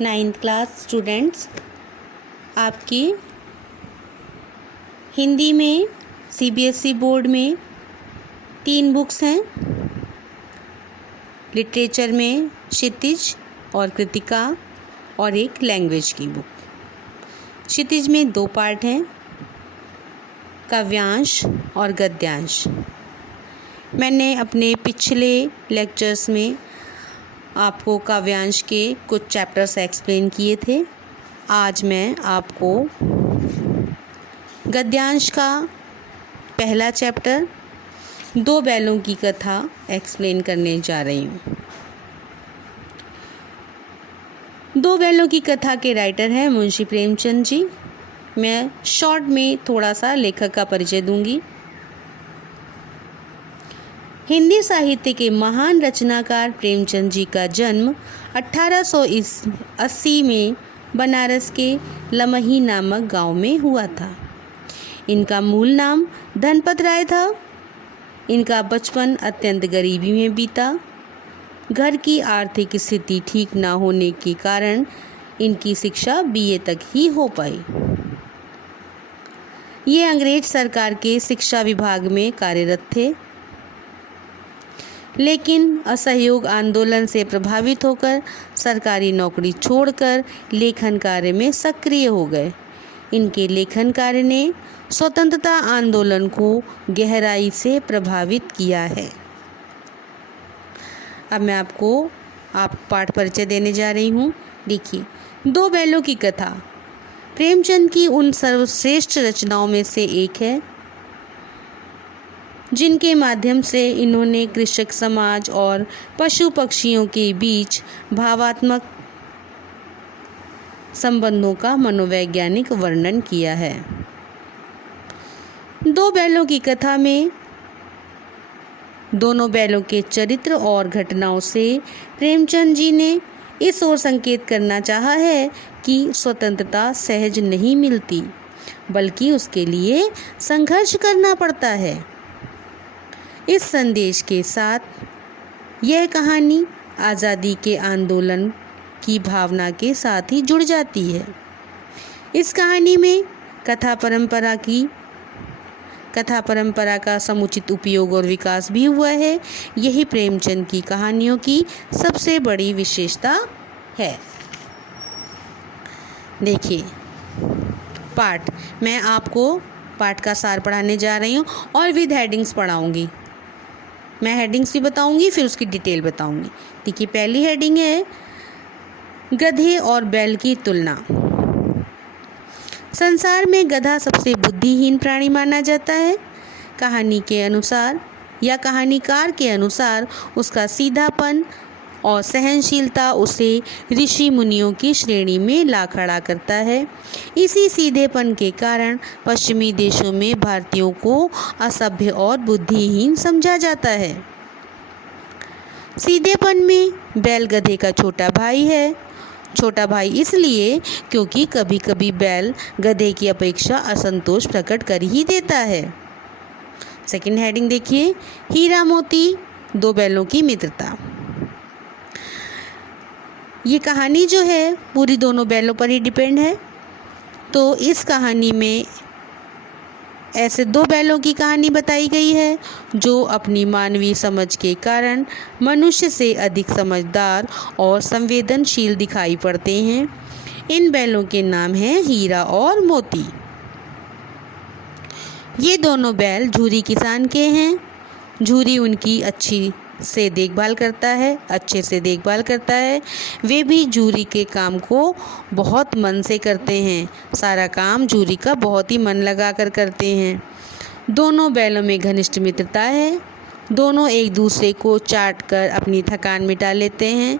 9th class students, आपकी हिंदी में CBSE board में 3 बुक्स हैं। लिटरेचर में क्षितिज और कृतिका और एक लैंग्वेज की बुक। क्षितिज में 2 पार्ट हैं, काव्यांश और गद्यांश। मैंने अपने पिछले लेक्चर्स में आपको काव्यांश के कुछ चैप्टर्स एक्सप्लेन किए थे। आज मैं आपको गद्यांश का पहला चैप्टर 2 बैलों की कथा एक्सप्लेन करने जा रही हूँ। 2 बैलों की कथा के राइटर हैं मुंशी प्रेमचंद जी। मैं शॉर्ट में थोड़ा सा लेखक का परिचय दूंगी। हिंदी साहित्य के महान रचनाकार प्रेमचंद जी का जन्म 1880 में बनारस के लमही नामक गांव में हुआ था। इनका मूल नाम धनपत राय था। इनका बचपन अत्यंत गरीबी में बीता। घर की आर्थिक स्थिति ठीक न होने के कारण इनकी शिक्षा बीए तक ही हो पाई। ये अंग्रेज सरकार के शिक्षा विभाग में कार्यरत थे, लेकिन असहयोग आंदोलन से प्रभावित होकर सरकारी नौकरी छोड़कर लेखन कार्य में सक्रिय हो गए। इनके लेखन कार्य ने स्वतंत्रता आंदोलन को गहराई से प्रभावित किया है। अब मैं आपको पाठ परिचय देने जा रही हूँ। देखिए, 2 बैलों की कथा प्रेमचंद की उन सर्वश्रेष्ठ रचनाओं में से एक है, जिनके माध्यम से इन्होंने कृषक समाज और पशु पक्षियों के बीच भावात्मक संबंधों का मनोवैज्ञानिक वर्णन किया है। 2 बैलों की कथा में दोनों बैलों के चरित्र और घटनाओं से प्रेमचंद जी ने इस ओर संकेत करना चाहा है कि स्वतंत्रता सहज नहीं मिलती, बल्कि उसके लिए संघर्ष करना पड़ता है। इस संदेश के साथ यह कहानी आज़ादी के आंदोलन की भावना के साथ ही जुड़ जाती है। इस कहानी में कथा परंपरा का समुचित उपयोग और विकास भी हुआ है। यही प्रेमचंद की कहानियों की सबसे बड़ी विशेषता है। देखिए, मैं आपको पाठ का सार पढ़ाने जा रही हूँ और विद हेडिंग्स पढ़ाऊँगी। मैं हेडिंग्स भी बताऊंगी, फिर उसकी डिटेल बताऊंगी। देखिए, पहली हेडिंग है गधे और बैल की तुलना। संसार में गधा सबसे बुद्धिहीन प्राणी माना जाता है। कहानी के अनुसार या कहानीकार के अनुसार उसका सीधापन और सहनशीलता उसे ऋषि मुनियों की श्रेणी में ला खड़ा करता है। इसी सीधेपन के कारण पश्चिमी देशों में भारतीयों को असभ्य और बुद्धिहीन समझा जाता है। सीधेपन में बैल गधे का छोटा भाई है। छोटा भाई इसलिए क्योंकि कभी कभी बैल गधे की अपेक्षा असंतोष प्रकट कर ही देता है। सेकंड हेडिंग देखिए, हीरा मोती 2 बैलों की मित्रता। ये कहानी जो है पूरी दोनों बैलों पर ही डिपेंड है। तो इस कहानी में ऐसे 2 बैलों की कहानी बताई गई है जो अपनी मानवीय समझ के कारण मनुष्य से अधिक समझदार और संवेदनशील दिखाई पड़ते हैं। इन बैलों के नाम हैं हीरा और मोती। ये दोनों बैल झूरी किसान के हैं। झूरी उनकी अच्छे से देखभाल करता है। वे भी झूरी के काम को बहुत मन से करते हैं। सारा काम झूरी का बहुत ही मन लगा कर करते हैं। दोनों बैलों में घनिष्ठ मित्रता है। दोनों एक दूसरे को चाट कर अपनी थकान मिटा लेते हैं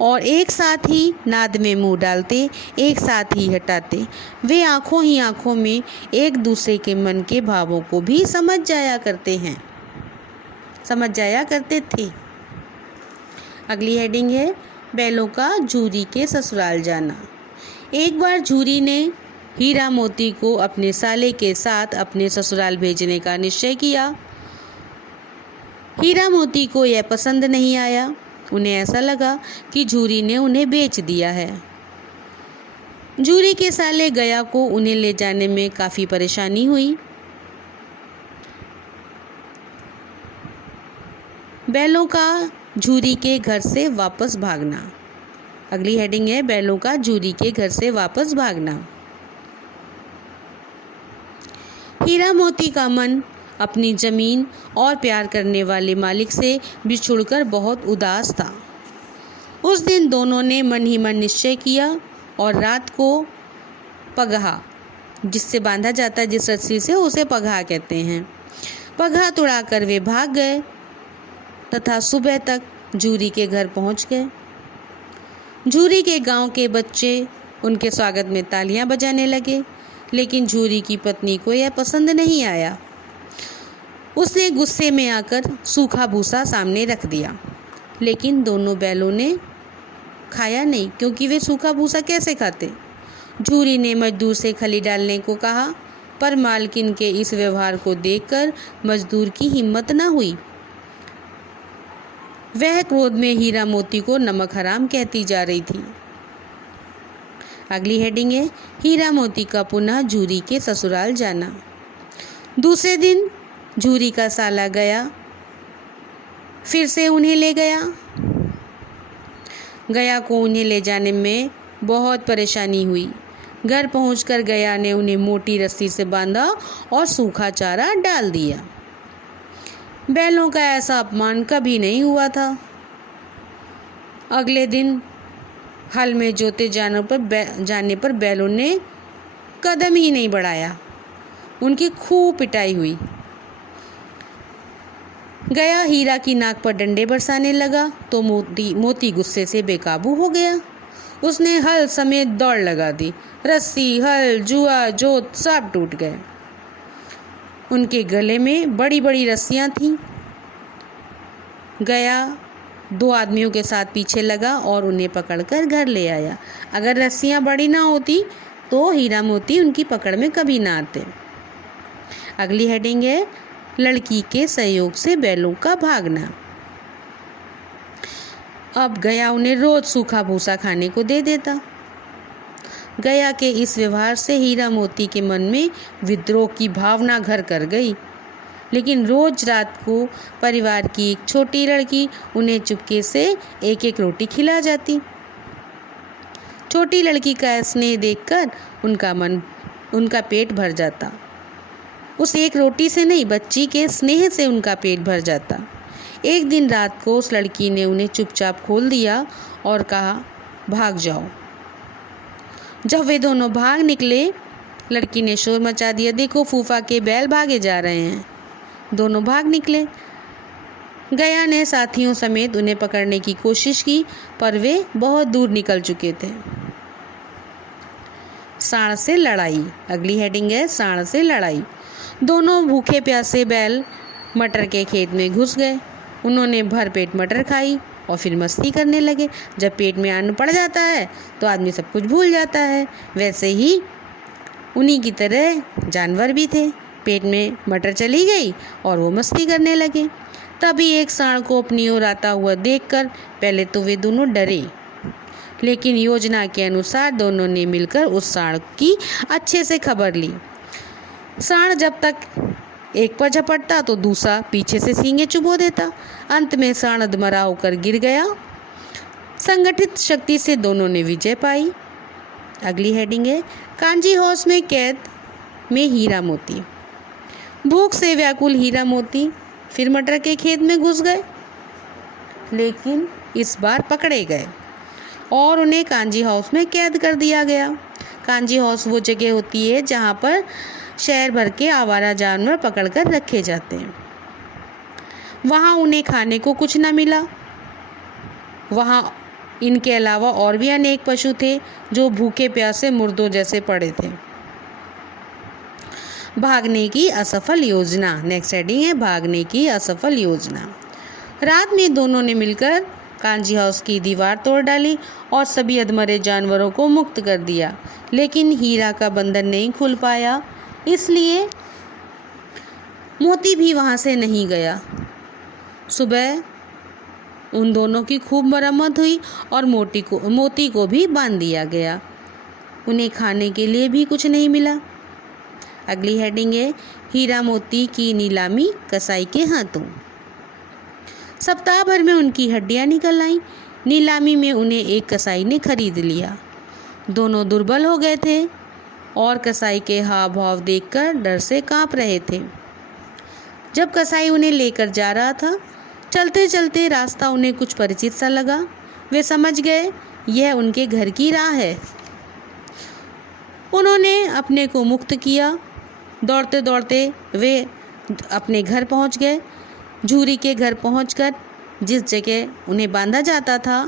और एक साथ ही नाद में मुंह डालते, एक साथ ही हटाते। वे आंखों ही आंखों में एक दूसरे के मन के भावों को भी समझ जाया करते थे। अगली हेडिंग है बैलों का झूरी के ससुराल जाना। एक बार झूरी ने हीरा मोती को अपने साले के साथ अपने ससुराल भेजने का निश्चय किया। हीरा मोती को यह पसंद नहीं आया। उन्हें ऐसा लगा कि झूरी ने उन्हें बेच दिया है। झूरी के साले गया को उन्हें ले जाने में काफ़ी परेशानी हुई। बैलों का झूरी के घर से वापस भागना। अगली हेडिंग है बैलों का झूरी के घर से वापस भागना। हीरा मोती का मन अपनी ज़मीन और प्यार करने वाले मालिक से बिछुड़कर बहुत उदास था। उस दिन दोनों ने मन ही मन निश्चय किया और रात को पगहा, जिससे बांधा जाता है जिस रस्सी से, उसे पगहा कहते हैं, पगहा तुड़ाकर वे भाग गए तथा सुबह तक झूरी के घर पहुंच गए। झूरी के गांव के बच्चे उनके स्वागत में तालियां बजाने लगे, लेकिन झूरी की पत्नी को यह पसंद नहीं आया। उसने गुस्से में आकर सूखा भूसा सामने रख दिया, लेकिन दोनों बैलों ने खाया नहीं, क्योंकि वे सूखा भूसा कैसे खाते। झूरी ने मजदूर से खली डालने को कहा, पर मालकिन के इस व्यवहार को देखकर मजदूर की हिम्मत न हुई। वह क्रोध में हीरा मोती को नमक हराम कहती जा रही थी। अगली हेडिंग है हीरा मोती का पुनः झूरी के ससुराल जाना। दूसरे दिन झूरी का साला गया फिर से उन्हें ले गया। गया को उन्हें ले जाने में बहुत परेशानी हुई। घर पहुंचकर गया ने उन्हें मोटी रस्सी से बांधा और सूखा चारा डाल दिया। बैलों का ऐसा अपमान कभी नहीं हुआ था। अगले दिन हल में जोते जाने पर बैलों ने कदम ही नहीं बढ़ाया। उनकी खूब पिटाई हुई। गया हीरा की नाक पर डंडे बरसाने लगा तो मोती गुस्से से बेकाबू हो गया। उसने हल समेत दौड़ लगा दी। रस्सी, हल, जुआ, जोत सब टूट गए। उनके गले में बड़ी बड़ी रस्सियां थीं। गया 2 आदमियों के साथ पीछे लगा और उन्हें पकड़कर घर ले आया। अगर रस्सियां बड़ी ना होती तो हीरा मोती उनकी पकड़ में कभी ना आते। अगली हेडिंग है लड़की के सहयोग से बैलों का भागना। अब गया उन्हें रोज सूखा भूसा खाने को दे देता। गया के इस व्यवहार से हीरा मोती के मन में विद्रोह की भावना घर कर गई। लेकिन रोज रात को परिवार की एक छोटी लड़की उन्हें चुपके से एक एक रोटी खिला जाती। छोटी लड़की का स्नेह देखकर उनका पेट भर जाता। उस एक रोटी से नहीं, बच्ची के स्नेह से उनका पेट भर जाता। एक दिन रात को उस लड़की ने उन्हें चुपचाप खोल दिया और कहा, भाग जाओ। जब वे दोनों भाग निकले, लड़की ने शोर मचा दिया, देखो फूफा के बैल भागे जा रहे हैं। दोनों भाग निकले। गया ने साथियों समेत उन्हें पकड़ने की कोशिश की, पर वे बहुत दूर निकल चुके थे। सांड से लड़ाई। अगली हेडिंग है सांड से लड़ाई। दोनों भूखे प्यासे बैल मटर के खेत में घुस गए। उन्होंने भर पेट मटर खाई और फिर मस्ती करने लगे। जब पेट में अन्न पड़ जाता है तो आदमी सब कुछ भूल जाता है। वैसे ही उन्हीं की तरह जानवर भी थे। पेट में मटर चली गई और वो मस्ती करने लगे। तभी एक सांड को अपनी ओर आता हुआ देखकर पहले तो वे दोनों डरे, लेकिन योजना के अनुसार दोनों ने मिलकर उस सांड की अच्छे से खबर ली। सांड जब तक एक पर झपटता तो दूसरा पीछे से सींगे चुभो देता। अंत में सांड अधमरा होकर गिर गया। संगठित शक्ति से दोनों ने विजय पाई। अगली हेडिंग है कांजी हाउस में कैद में हीरा मोती। भूख से व्याकुल हीरा मोती फिर मटर के खेत में घुस गए, लेकिन इस बार पकड़े गए और उन्हें कांजी हाउस में कैद कर दिया गया। कांजी हाउस वो जगह होती है जहाँ पर शहर भर के आवारा जानवर पकड़कर रखे जाते हैं। वहाँ उन्हें खाने को कुछ न मिला। वहाँ इनके अलावा और भी अनेक पशु थे जो भूखे प्यासे मुर्दों जैसे पड़े थे। भागने की असफल योजना। नेक्स्ट हेडिंग है भागने की असफल योजना। रात में दोनों ने मिलकर कांजी हाउस की दीवार तोड़ डाली और सभी अधमरे जानवरों को मुक्त कर दिया, लेकिन हीरा का बंधन नहीं खुल पाया, इसलिए मोती भी वहाँ से नहीं गया। सुबह उन दोनों की खूब मरम्मत हुई और मोती को भी बांध दिया गया। उन्हें खाने के लिए भी कुछ नहीं मिला। अगली हेडिंग है हीरा मोती की नीलामी कसाई के हाथों। सप्ताह भर में उनकी हड्डियां निकल आईं। नीलामी में उन्हें एक कसाई ने खरीद लिया। दोनों दुर्बल हो गए थे और कसाई के हाव भाव देखकर डर से कांप रहे थे। जब कसाई उन्हें लेकर जा रहा था, चलते चलते रास्ता उन्हें कुछ परिचित सा लगा। वे समझ गए यह उनके घर की राह है। उन्होंने अपने को मुक्त किया। दौड़ते दौड़ते वे अपने घर पहुंच गए। झूरी के घर पहुंचकर जिस जगह उन्हें बांधा जाता था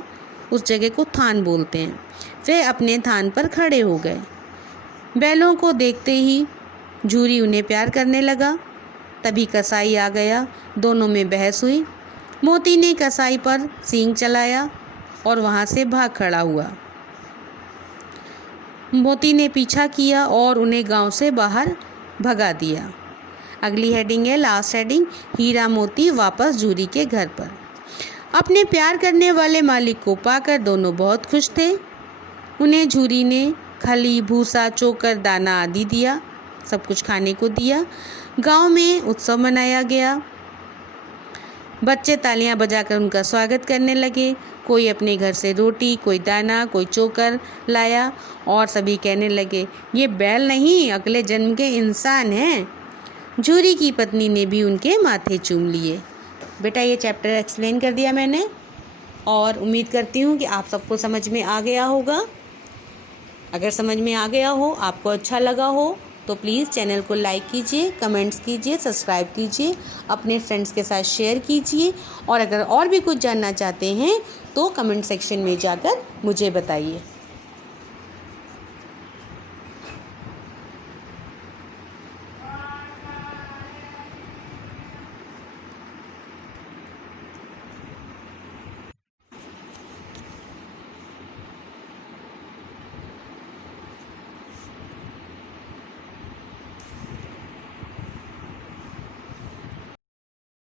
उस जगह को थान बोलते हैं। वे अपने थान पर खड़े हो गए। बैलों को देखते ही झूरी उन्हें प्यार करने लगा। तभी कसाई आ गया। दोनों में बहस हुई। मोती ने कसाई पर सींग चलाया और वहां से भाग खड़ा हुआ। मोती ने पीछा किया और उन्हें गांव से बाहर भगा दिया। अगली हेडिंग है लास्ट हेडिंग हीरा मोती वापस झूरी के घर पर। अपने प्यार करने वाले मालिक को पाकर दोनों बहुत खुश थे। उन्हें झूरी ने खली, भूसा, चोकर, दाना आदि दिया। सब कुछ खाने को दिया। गांव में उत्सव मनाया गया। बच्चे तालियां बजाकर उनका स्वागत करने लगे। कोई अपने घर से रोटी, कोई दाना, कोई चोकर लाया और सभी कहने लगे ये बैल नहीं अगले जन्म के इंसान हैं। झूरी की पत्नी ने भी उनके माथे चूम लिए। बेटा ये चैप्टर एक्सप्लेन कर दिया मैंने और उम्मीद करती हूँ कि आप सबको समझ में आ गया होगा। अगर समझ में आ गया हो, आपको अच्छा लगा हो तो प्लीज़ चैनल को लाइक कीजिए, कमेंट्स कीजिए, सब्सक्राइब कीजिए, अपने फ्रेंड्स के साथ शेयर कीजिए और अगर और भी कुछ जानना चाहते हैं तो कमेंट सेक्शन में जाकर मुझे बताइए।